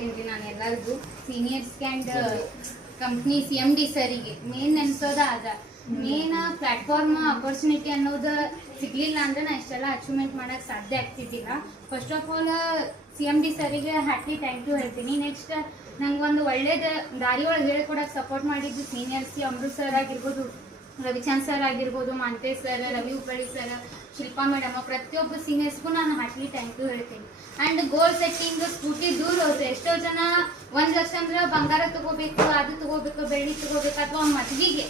ಹೇಳ್ತೀನಿ ರೀ ನಾನು ಎಲ್ಲರಿಗೂ ಸೀನಿಯರ್ಸ್ಗೆ ಆ್ಯಂಡ್ ಕಂಪ್ನಿ CMD ಸರಿಗೆ ಮೇನ್ ನೆನ್ಸೋದ ಅದ ಮೇನ್ ಪ್ಲಾಟ್ಫಾರ್ಮ್ ಅಪರ್ಚುನಿಟಿ ಅನ್ನೋದು ಸಿಗ್ಲಿಲ್ಲ ಅಂದ್ರೆ ನಾ ಇಷ್ಟೆಲ್ಲ ಅಚೀವ್ಮೆಂಟ್ ಮಾಡಕ್ ಸಾಧ್ಯ ಆಗ್ತಿದ್ದಿಲ್ಲ. ಫಸ್ಟ್ ಆಫ್ ಆಲ್ CMD ಸರಿಗೆ ಹ್ಯಾಪಿ ಥ್ಯಾಂಕ್ ಯು ಹೇಳ್ತೀನಿ. ನೆಕ್ಸ್ಟ್ ನಂಗೆ ಒಂದು ಒಳ್ಳೇದು ದಾರಿಯೊಳಗೆ ಹೇಳ್ಕೊಡಕ್ಕೆ ಸಪೋರ್ಟ್ ಮಾಡಿದ್ದು ಸೀನಿಯರ್ಸ್ ಅಮೃತ್ ಸರ್ ಆಗಿರ್ಬೋದು, ರವಿಚಂದ್ ಸರ್ ಆಗಿರ್ಬೋದು, Mantesh sir, Ravi Uppalli sir, Shilpa madam, ಪ್ರತಿಯೊಬ್ಬ ಸೀನಿಯರ್ಸ್ಗೂ ನಾನು ಹಾರ್ಟ್ಲಿ ಥ್ಯಾಂಕ್ ಯು ಹೇಳ್ತೀನಿ. ಆ್ಯಂಡ್ ಗೋಲ್ ಸೆಟ್ಟಿಂಗ್ ಸ್ಕೂಟಿ ದೂರ ಹೋದ್ರೆ ಎಷ್ಟೋ ಜನ 1 ಲಕ್ಷ ಅಂದ್ರೆ ಬಂಗಾರ ತಗೋಬೇಕು, ಅದು ತಗೋಬೇಕು, ಬೆಳ್ಳಿ ತಗೋಬೇಕು, ಅಥವಾ ಮದ್ವಿಗೆ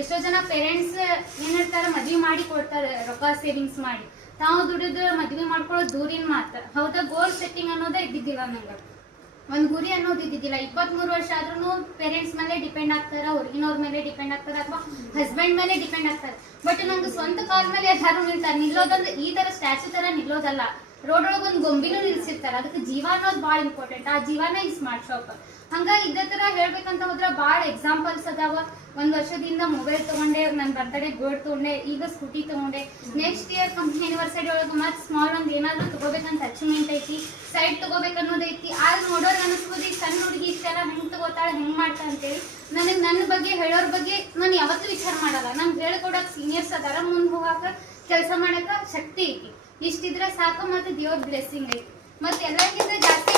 ಎಷ್ಟೋ ಜನ ಪೇರೆಂಟ್ಸ್ ಏನ್ ಹೇಳ್ತಾರೆ ಮದ್ವೆ ಮಾಡಿ ಕೊಡ್ತಾರೆ ರೊಕ್ಕ ಸೇವಿಂಗ್ಸ್ ಮಾಡಿ, ತಾವು ದುಡಿದು ಮದ್ವೆ ಮಾಡ್ಕೊಳ್ಳೋದು ದೂರಿನ ಮಾತು. ಹೌದಾ, ಗೋಲ್ ಸೆಟ್ಟಿಂಗ್ ಅನ್ನೋದೇ ಇದ್ದಿದ್ದಿಲ್ಲ ನಂಗೆ, ಒಂದು ಗುರಿ ಅನ್ನೋದು ಇದ್ದಿದ್ದಿಲ್ಲ. 23 ವರ್ಷ ಆದ್ರೂ ಪೇರೆಂಟ್ಸ್ ಮೇಲೆ ಡಿಪೆಂಡ್ ಆಗ್ತಾರೆ, ಹೊರಗಿನವ್ರ ಮೇಲೆ ಡಿಪೆಂಡ್ ಆಗ್ತಾರೆ, ಅಥವಾ ಹಸ್ಬೆಂಡ್ ಮೇಲೆ ಡಿಪೆಂಡ್ ಆಗ್ತಾರೆ. ಬಟ್ ನಂಗೆ ಸ್ವಂತ ಕಾಲ ಮೇಲೆ ಯಾರು ನಿಲ್ತಾರೆ. ನಿಲ್ಲೋದಂದ್ರೆ ಈ ತರ ಸ್ಟ್ಯಾಚು ತರ ನಿಲ್ಲೋದಲ್ಲ, ರೋಡ್ ಒಳಗೆ ಒಂದು ಗೊಂಬಿನೂ ನಿಲ್ಸಿರ್ತಾರೆ. ಅದಕ್ಕೆ ಜೀವ ಅನ್ನೋದು ಭಾಳ ಇಂಪಾರ್ಟೆಂಟ್. ಆ ಜೀವನ ಈ ಸ್ಮಾರ್ಟ್ ಶಾಪ್. ಹಂಗಾಗಿ ಇದೇ ತರ ಹೇಳ್ಬೇಕಂತ ಹೋದ್ರೆ ಭಾಳ ಎಕ್ಸಾಂಪಲ್ಸ್ ಅದಾವ. 1 ವರ್ಷದಿಂದ ಮೊಬೈಲ್ ತಗೊಂಡೆ, ನನ್ನ ಬರ್ತಡೇ ಗೋಲ್ಡ್ ತಗೊಂಡೆ, ಈಗ ಸ್ಕೂಟಿ ತಗೊಂಡೆ. ನೆಕ್ಸ್ಟ್ ಇಯರ್ ಕಂಪ್ನಿ ಆನಿವರ್ಸರಿ ಒಳಗೆ ಮತ್ತೆ ಸ್ಮಾಲ್ ಒಂದು ಏನಾದ್ರು ತಗೋಬೇಕಂತ ಅಚೀವ್ಮೆಂಟ್ ಐತಿ, ಸೈಡ್ ತಗೋಬೇಕನ್ನೋದೈತಿ. ಆಗ ನೋಡೋರು ಅನಿಸ್ಬೋದು ಈ ಸಣ್ಣ ಹುಡುಗಿ ಇಷ್ಟೆಲ್ಲ ಹೆಂಗೆ ತಗೋತಾಳೆ, ಹೆಂಗೆ ಮಾಡ್ತಾ ಅಂತೇಳಿ. ನನಗೆ ನನ್ನ ಬಗ್ಗೆ ಹೇಳೋರ ಬಗ್ಗೆ ನಾನು ಯಾವತ್ತೂ ವಿಚಾರ ಮಾಡಲ್ಲ. ನಂಗೆ ಹೇಳ್ಕೊಡಕ್ಕೆ ಸೀನಿಯರ್ಸ್ ಅದಾರ, ಮುಂದೆ ಹೋಗಾಕ ಕೆಲಸ ಮಾಡಕ್ಕೆ ಶಕ್ತಿ ಐತಿ. ಇಷ್ಟಿದ್ರೆ ಸಾಕು, ಮತ್ತೆ ದೇವ್ರ ಬ್ಲೆಸ್ಸಿಂಗ್ ಐತಿ. ಮತ್ತೆ ಎಲ್ಲರಿಗಿಂತ ಜಾಸ್ತಿ